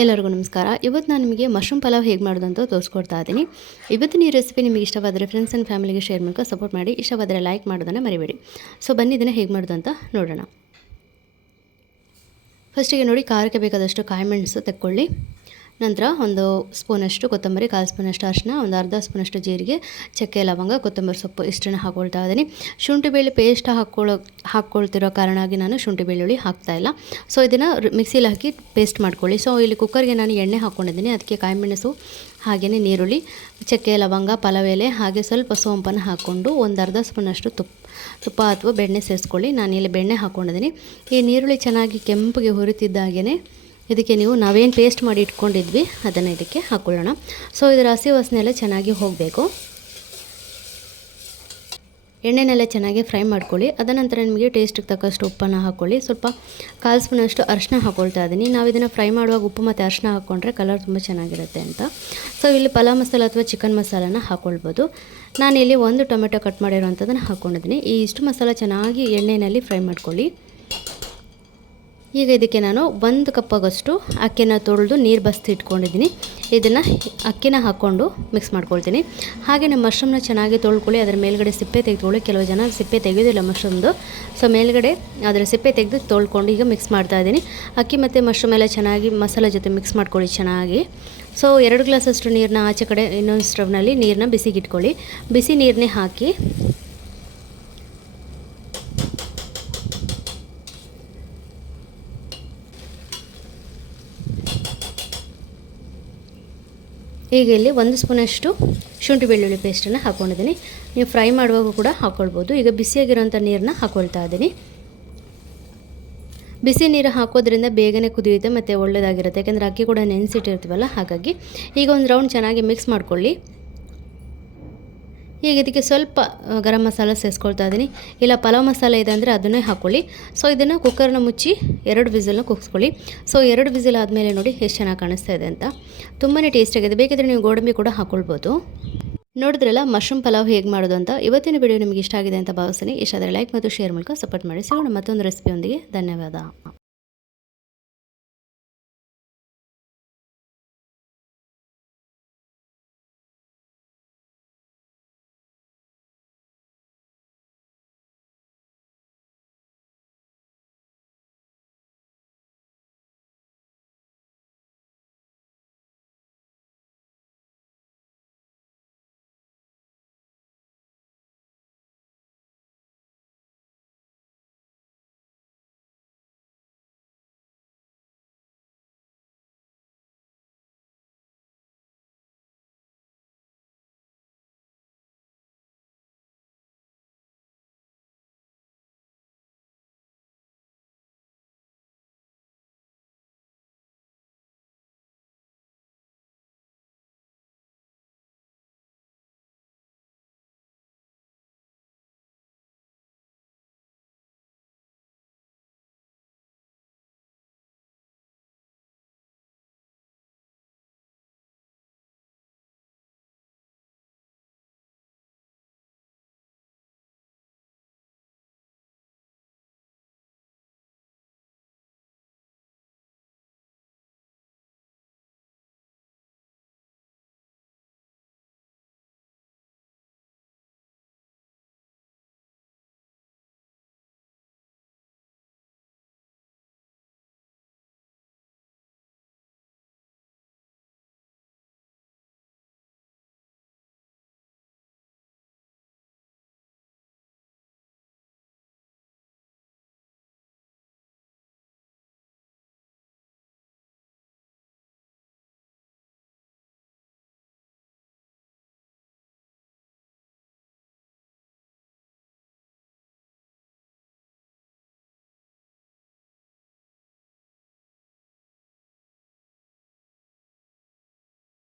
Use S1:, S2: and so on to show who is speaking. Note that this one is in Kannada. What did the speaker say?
S1: ಎಲ್ಲರಿಗೂ ನಮಸ್ಕಾರ. ಇವತ್ತು ನಾನು ನಿಮಗೆ ಮಶ್ರೂಮ್ ಪಲಾವ್ ಹೇಗೆ ಮಾಡೋದು ಅಂತ ತೋರಿಸ್ಕೊಡ್ತಾ ಇದ್ದೀನಿ. ಇವತ್ತಿನ ಈ ರೆಸಿಪಿ ನಿಮಗೆ ಇಷ್ಟವಾದರೆ ಫ್ರೆಂಡ್ಸ್ ಆ್ಯಂಡ್ ಫ್ಯಾಮಿಲಿಗೆ ಶೇರ್ ಮೂಲಕ ಸಪೋರ್ಟ್ ಮಾಡಿ. ಇಷ್ಟವಾದರೆ ಲೈಕ್ ಮಾಡೋದನ್ನು ಮರಿಬೇಡಿ. ಸೊ ಬನ್ನಿ ಇದನ್ನು ಹೇಗೆ ಮಾಡೋದು ಅಂತ ನೋಡೋಣ. ಫಸ್ಟಿಗೆ ನೋಡಿ, ಖಾರಕ್ಕೆ ಬೇಕಾದಷ್ಟು ಕಾಯಿ ಮೆಣಸು ತೆಕ್ಕೊಳ್ಳಿ. ನಂತರ ಒಂದು ಸ್ಪೂನಷ್ಟು ಕೊತ್ತಂಬರಿ, ಕಾಲು ಸ್ಪೂನಷ್ಟು ಅರಿಶಿನ ಒಂದು ಅರ್ಧ ಸ್ಪೂನಷ್ಟು ಜೀರಿಗೆ, ಚಕ್ಕೆ, ಲವಂಗ, ಕೊತ್ತಂಬರಿ ಸೊಪ್ಪು ಇಷ್ಟನ್ನು ಹಾಕ್ಕೊಳ್ತಾ ಇದ್ದೀನಿ. ಶುಂಠಿ ಬೆಳ್ಳಿ ಪೇಸ್ಟ್ ಹಾಕ್ಕೊಳ್ಳೋ ಹಾಕ್ಕೊಳ್ತಿರೋ ಕಾರಣಾಗಿ ನಾನು ಶುಂಠಿ ಬೆಳ್ಳುಳ್ಳಿ ಹಾಕ್ತಾ ಇಲ್ಲ. ಸೊ ಇದನ್ನು ಮಿಕ್ಸಿಲಿ ಹಾಕಿ ಪೇಸ್ಟ್ ಮಾಡ್ಕೊಳ್ಳಿ. ಸೊ ಇಲ್ಲಿ ಕುಕ್ಕರ್ಗೆ ನಾನು ಎಣ್ಣೆ ಹಾಕ್ಕೊಂಡಿದ್ದೀನಿ. ಅದಕ್ಕೆ ಕಾಯಿಮೆಣಸು, ಹಾಗೆಯೇ ನೀರುಳ್ಳಿ, ಚಕ್ಕೆ, ಲವಂಗ ಪಲಾವ್ ಹಾಗೆ ಸ್ವಲ್ಪ ಸೋಂಪನ್ನು ಹಾಕ್ಕೊಂಡು ಒಂದು ಅರ್ಧ ಸ್ಪೂನಷ್ಟು ತುಪ್ಪ ತುಪ್ಪ ಅಥವಾ ಬೆಣ್ಣೆ ಸೇರಿಸ್ಕೊಳ್ಳಿ. ನಾನು ಇಲ್ಲಿ ಬೆಣ್ಣೆ ಹಾಕ್ಕೊಂಡಿದ್ದೀನಿ. ಈ ನೀರುಳ್ಳಿ ಚೆನ್ನಾಗಿ ಕೆಂಪಿಗೆ ಹುರಿತಿದ್ದಾಗೇ ಇದಕ್ಕೆ ನೀವು ನಾವೇನು ಪೇಸ್ಟ್ ಮಾಡಿ ಇಟ್ಕೊಂಡಿದ್ವಿ, ಅದನ್ನು ಇದಕ್ಕೆ ಹಾಕ್ಕೊಳ್ಳೋಣ ಸೊ ಇದರ ಹಸಿ ವಾಸನೆಲ್ಲ ಚೆನ್ನಾಗಿ ಹೋಗಬೇಕು. ಎಣ್ಣೆನೆಲ್ಲ ಚೆನ್ನಾಗಿ ಫ್ರೈ ಮಾಡ್ಕೊಳ್ಳಿ. ಅದನಂತರ ನಿಮಗೆ ಟೇಸ್ಟಿಗೆ ತಕ್ಕಷ್ಟು ಉಪ್ಪನ್ನು ಹಾಕ್ಕೊಳ್ಳಿ ಸ್ವಲ್ಪ ಕಾಲು ಸ್ಪೂನಷ್ಟು ಅರಿಶಿನ ಹಾಕ್ಕೊಳ್ತಾ ಇದ್ದೀನಿ ನಾವು ಇದನ್ನು ಫ್ರೈ ಮಾಡುವಾಗ ಉಪ್ಪು ಮತ್ತು ಅರಿಶಿನ ಹಾಕ್ಕೊಂಡ್ರೆ ಕಲರ್ ತುಂಬ ಚೆನ್ನಾಗಿರುತ್ತೆ ಅಂತ. ಸೊ ಇಲ್ಲಿ ಪಲಾವ್ ಮಸಾಲ ಅಥವಾ ಚಿಕನ್ ಮಸಾಲನ ಹಾಕ್ಕೊಳ್ಬೋದು ನಾನಿಲ್ಲಿ ಒಂದು ಟೊಮೆಟೊ ಕಟ್ ಮಾಡಿರೋವಂಥದ್ದನ್ನು ಹಾಕ್ಕೊಂಡಿದ್ದೀನಿ ಈ ಇಷ್ಟು ಮಸಾಲ ಚೆನ್ನಾಗಿ ಎಣ್ಣೆಯಲ್ಲಿ ಫ್ರೈ ಮಾಡ್ಕೊಳ್ಳಿ. ಈಗ ಇದಕ್ಕೆ ನಾನು ಒಂದು ಕಪ್ಪಾಗಷ್ಟು ಅಕ್ಕಿನ ತೊಳೆದು ನೀರು ಬಸ್ತಿ ಇಟ್ಕೊಂಡಿದ್ದೀನಿ. ಇದನ್ನು ಅಕ್ಕಿನ ಹಾಕ್ಕೊಂಡು ಮಿಕ್ಸ್ ಮಾಡ್ಕೊಳ್ತೀನಿ. ಹಾಗೆಯೇ ಮಶ್ರೂಮ್ನ ಚೆನ್ನಾಗಿ ತೊಳ್ಕೊಳ್ಳಿ, ಅದರ ಮೇಲ್ಗಡೆ ಸಿಪ್ಪೆ ತೆಗೆದುಕೊಳ್ಳಿ. ಕೆಲವು ಜನ ಸಿಪ್ಪೆ ತೆಗೆಯೋದಿಲ್ಲ ಮಶ್ರೂಮ್ದು ಸೊ ಮೇಲ್ಗಡೆ ಅದರ ಸಿಪ್ಪೆ ತೆಗೆದು ತೊಳ್ಕೊಂಡು ಈಗ ಮಿಕ್ಸ್ ಮಾಡ್ತಾ ಇದ್ದೀನಿ. ಅಕ್ಕಿ ಮತ್ತು ಮಶ್ರೂಮ್ ಎಲ್ಲ ಚೆನ್ನಾಗಿ ಮಸಾಲೆ ಜೊತೆ ಮಿಕ್ಸ್ ಮಾಡ್ಕೊಳ್ಳಿ ಚೆನ್ನಾಗಿ. ಸೊ ಎರಡು ಗ್ಲಾಸಷ್ಟು ನೀರನ್ನ ಆಚೆ ಕಡೆ ಇನ್ನೊಂದು ಸ್ಟವ್ನಲ್ಲಿ ನೀರನ್ನ ಬಿಸಿಗಿಟ್ಕೊಳ್ಳಿ. ಬಿಸಿ ನೀರನ್ನೇ ಹಾಕಿ ಈಗ ಇಲ್ಲಿ ಒಂದು ಸ್ಪೂನಷ್ಟು ಶುಂಠಿ ಬೆಳ್ಳುಳ್ಳಿ ಪೇಸ್ಟನ್ನು ಹಾಕ್ಕೊಂಡಿದ್ದೀನಿ ನೀವು ಫ್ರೈ ಮಾಡುವಾಗ ಕೂಡ ಹಾಕ್ಕೊಳ್ಬೋದು ಈಗ ಬಿಸಿಯಾಗಿರೋಂಥ ನೀರನ್ನ ಹಾಕ್ಕೊಳ್ತಾ ಇದ್ದೀನಿ. ಬಿಸಿ ನೀರು ಹಾಕೋದ್ರಿಂದ ಬೇಗನೆ ಕುದಿಯುತ್ತೆ ಮತ್ತು ಒಳ್ಳೆಯದಾಗಿರುತ್ತೆ ಯಾಕೆಂದರೆ ಅಕ್ಕಿ ಕೂಡ ನೆನೆಸಿಟ್ಟಿರ್ತೀವಲ್ಲ, ಹಾಗಾಗಿ ಈಗ ಒಂದು ರೌಂಡ್ ಚೆನ್ನಾಗಿ ಮಿಕ್ಸ್ ಮಾಡ್ಕೊಳ್ಳಿ. ಈಗ ಇದಕ್ಕೆ ಸ್ವಲ್ಪ ಗರಂ ಮಸಾಲ ಸೇರಿಸ್ಕೊಳ್ತಾ ಇದ್ದೀನಿ. ಇಲ್ಲ, ಪಲಾವ್ ಮಸಾಲೆ ಇದೆ ಅಂದರೆ ಅದನ್ನೇ ಹಾಕ್ಕೊಳ್ಳಿ ಸೊ ಇದನ್ನು ಕುಕ್ಕರ್ನ ಮುಚ್ಚಿ ಎರಡು ವಿಸಿಲ್ನ ಕುಗ್ಸ್ಕೊಳ್ಳಿ. ಸೊ ಎರಡು ವಿಸಿಲ್ ಆದಮೇಲೆ ನೋಡಿ ಎಷ್ಟು ಚೆನ್ನಾಗಿ ಕಾಣಿಸ್ತಾ ಇದೆ ಅಂತ. ತುಂಬಾ ಟೇಸ್ಟಿಯಾಗಿದೆ ಬೇಕಿದ್ರೆ ನೀವು ಗೋಡಂಬಿ ಕೂಡ ಹಾಕ್ಕೊಳ್ಬೋದು ನೋಡಿದ್ರಲ್ಲ ಮಶ್ರೂಮ್ ಪಲಾವ್ ಹೇಗೆ ಮಾಡೋದು ಅಂತ. ಇವತ್ತಿನ ವಿಡಿಯೋ ನಿಮಗೆ ಇಷ್ಟ ಆಗಿದೆ ಅಂತ ಭಾವಿಸ್ತೀನಿ. ಇಷ್ಟಾದರೆ ಲೈಕ್ ಮತ್ತು ಶೇರ್ ಮೂಲಕ ಸಪೋರ್ಟ್ ಮಾಡಿ. ಸಿಗೋಣ ಮತ್ತೊಂದು ರೆಸಿಪಿಯೊಂದಿಗೆ ಧನ್ಯವಾದ.